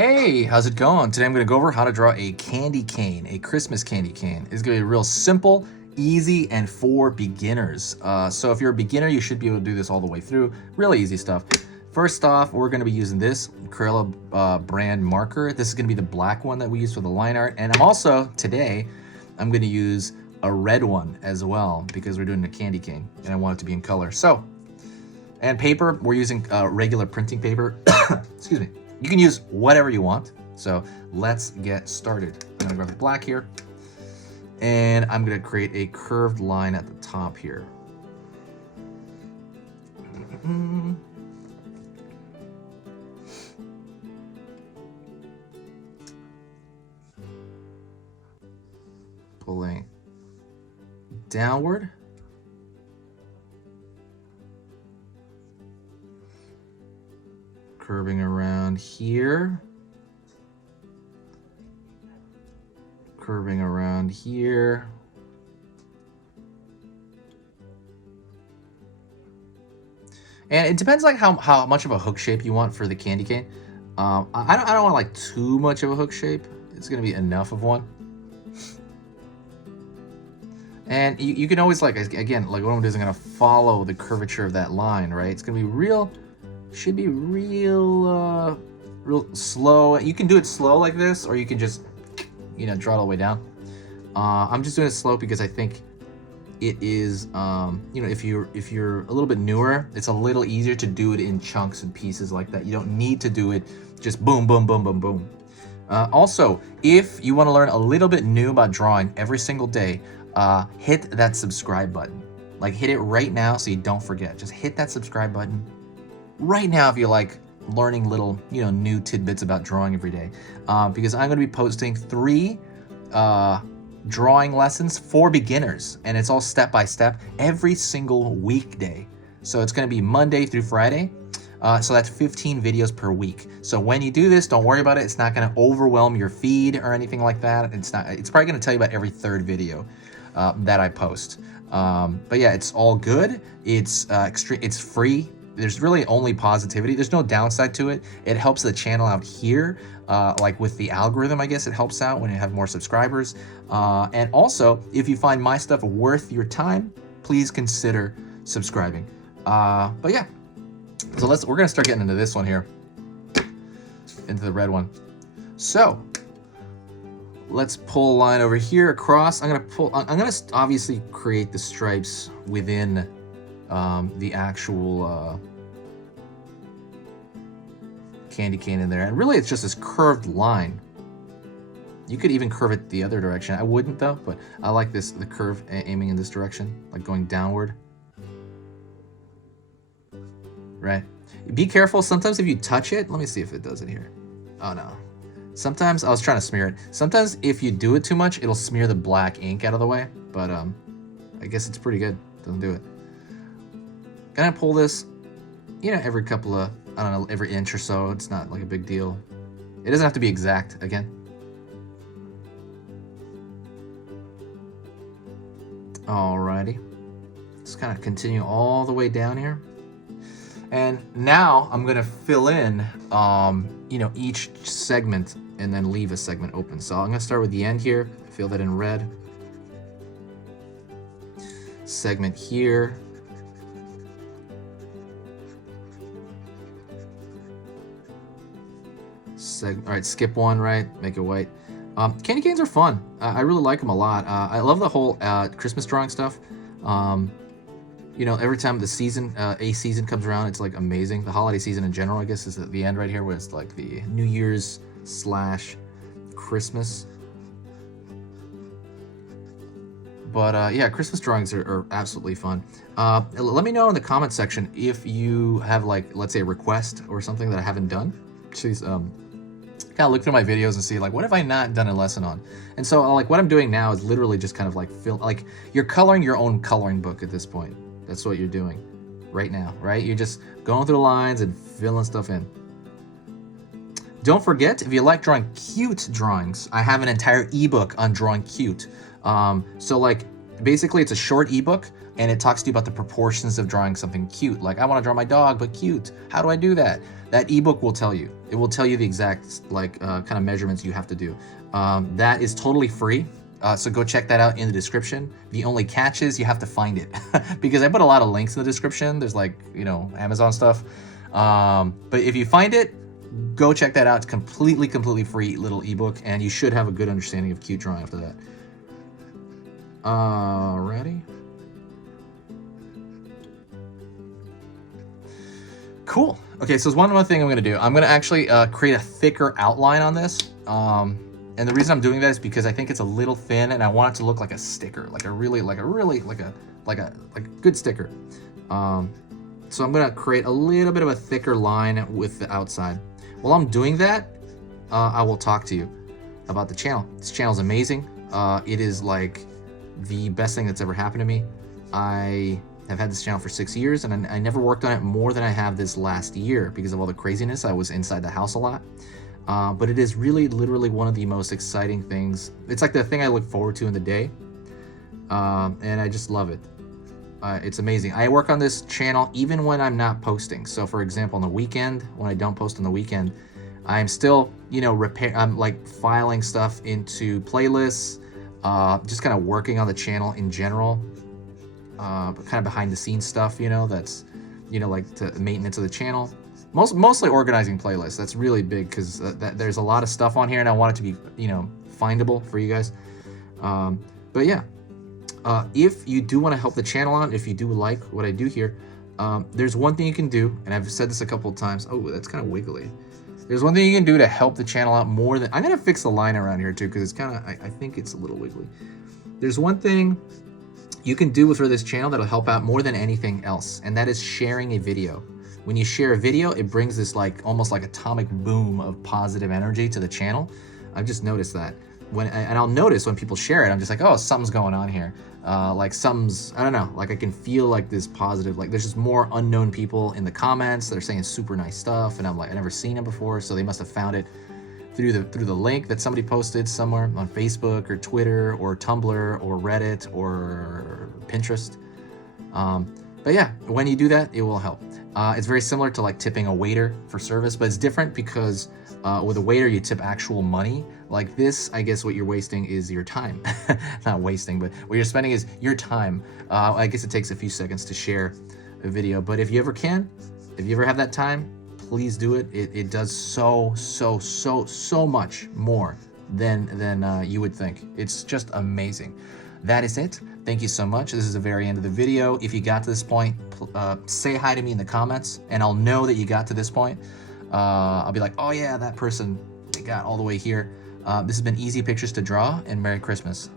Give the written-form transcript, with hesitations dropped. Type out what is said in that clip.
Hey, how's it going? Today I'm going to go over how to draw a candy cane, a Christmas candy cane. It's going to be real simple, easy, and for beginners. So if you're a beginner, you should be able to do this all the way through. Really easy stuff. First off, we're going to be using this Crayola brand marker. This is going to be the black one that we use for the line art. And today, I'm going to use a red one as well because we're doing a candy cane and I want it to be in color. So, and paper, we're using regular printing paper. Excuse me. You can use whatever you want. So let's get started. I'm gonna grab the black here and I'm gonna create a curved line at the top here. Pulling downward. Curving around here, curving around here, and it depends like how much of a hook shape you want for the candy cane. I don't want like too much of a hook shape. It's gonna be enough of one, and you can always, like, again, like what I'm doing is I'm gonna follow the curvature of that line, right? It's gonna be real. Should be real slow. You can do it slow like this, or you can just, draw it all the way down. I'm just doing it slow because I think it is, if you're a little bit newer, it's a little easier to do it in chunks and pieces like that. You don't need to do it just boom, boom, boom, boom, boom. Also, if you want to learn a little bit new about drawing every single day, hit that subscribe button. Like, hit it right now so you don't forget. Just hit that subscribe button right now if you like learning little, new tidbits about drawing every day, because I'm going to be posting 3 drawing lessons for beginners, and it's all step by step every single weekday. So it's going to be Monday through Friday. So that's 15 videos per week. So when you do this, don't worry about it. It's not going to overwhelm your feed or anything like that. It's probably going to tell you about every 3rd video that I post. But yeah, it's all good. It's free. There's really only positivity. There's no downside to it. It helps the channel out here, like with the algorithm, I guess it helps out when you have more subscribers. And also, if you find my stuff worth your time, please consider subscribing. But yeah, so we're gonna start getting into this one here, into the red one. So let's pull a line over here across. I'm gonna obviously create the stripes within the actual candy cane in there, and really it's just this curved line. You could even curve it the other direction. I wouldn't though, but I like the curve aiming in this direction, like going downward. Right? Be careful. Sometimes if you touch it, let me see if it does it here. Oh no. Sometimes I was trying to smear it. Sometimes if you do it too much, it'll smear the black ink out of the way, but I guess it's pretty good. Doesn't do it. Gonna pull this, every couple of, I don't know, every inch or so. It's not like a big deal. It doesn't have to be exact, again. Alrighty. Just kind of continue all the way down here. And now I'm gonna fill in, each segment and then leave a segment open. So I'm gonna start with the end here, fill that in red. Segment here. All right, skip one, right? Make it white. Candy canes are fun. I really like them a lot. I love the whole Christmas drawing stuff. Every time the season, a season comes around, it's like amazing. The holiday season in general, I guess, is at the end right here, where it's like the New Year's / Christmas. But yeah, Christmas drawings are absolutely fun. Let me know in the comment section if you have, like, let's say a request or something that I haven't done. Please kind of look through my videos and see, like, what have I not done a lesson on? And so, like, what I'm doing now is literally just kind of like you're coloring your own coloring book at this point. That's what you're doing right now, right? You're just going through the lines and filling stuff in. Don't forget, if you like drawing cute drawings, I have an entire ebook on drawing cute. So, like, basically it's a short ebook and it talks to you about the proportions of drawing something cute. Like, I want to draw my dog, but cute. How do I do that? That ebook will tell you. It will tell you the exact kind of measurements you have to do. That is totally free. So go check that out in the description. The only catch is you have to find it because I put a lot of links in the description. There's like, you know, Amazon stuff. But if you find it, go check that out. It's completely free little ebook, and you should have a good understanding of cute drawing after that. Alrighty. Cool. Okay, so there's one more thing I'm gonna do. I'm gonna actually create a thicker outline on this. And the reason I'm doing that is because I think it's a little thin, and I want it to look like a sticker, like a good sticker. So I'm gonna create a little bit of a thicker line with the outside. While I'm doing that, I will talk to you about the channel. This channel is amazing. It is like the best thing that's ever happened to me. I have had this channel for 6 years, and I never worked on it more than I have this last year because of all the craziness. I was inside the house a lot. But it is really literally one of the most exciting things. It's like the thing I look forward to in the day. And I just love it. It's amazing. I work on this channel even when I'm not posting. So for example, on the weekend, when I don't post on the weekend, I'm still, you know, I'm like filing stuff into playlists, just kind of working on the channel in general, but kind of behind the scenes stuff, you know, that's, you know, like to maintenance of the channel. Mostly organizing playlists. That's really big because there's a lot of stuff on here, and I want it to be, you know, findable for you guys. But yeah, if you do want to help the channel out, if you do like what I do here, there's one thing you can do, and I've said this a couple of times. Oh, that's kind of wiggly. There's one thing you can do to help the channel out more than... I'm going to fix the line around here too, because it's kind of... I think it's a little wiggly. There's one thing you can do for this channel that'll help out more than anything else, and that is sharing a video. When you share a video, it brings this like almost like atomic boom of positive energy to the channel. I've just noticed that. And I'll notice when people share it, I'm just like, oh, something's going on here. Like something's, I don't know, like I can feel like this positive, like there's just more unknown people in the comments that are saying super nice stuff, and I'm like, I've never seen them before, so they must have found it through the link that somebody posted somewhere on Facebook or Twitter or Tumblr or Reddit or Pinterest. But yeah, when you do that, it will help. It's very similar to like tipping a waiter for service, but it's different because with a waiter, you tip actual money. Like this, I guess what you're wasting is your time. Not wasting, but what you're spending is your time. I guess it takes a few seconds to share a video, but if you ever have that time, please do it. It does so much more than you would think. It's just amazing. That is it. Thank you so much. This is the very end of the video. If you got to this point, say hi to me in the comments, and I'll know that you got to this point. I'll be like, oh yeah, that person, they got all the way here. This has been Easy Pictures to Draw, and Merry Christmas.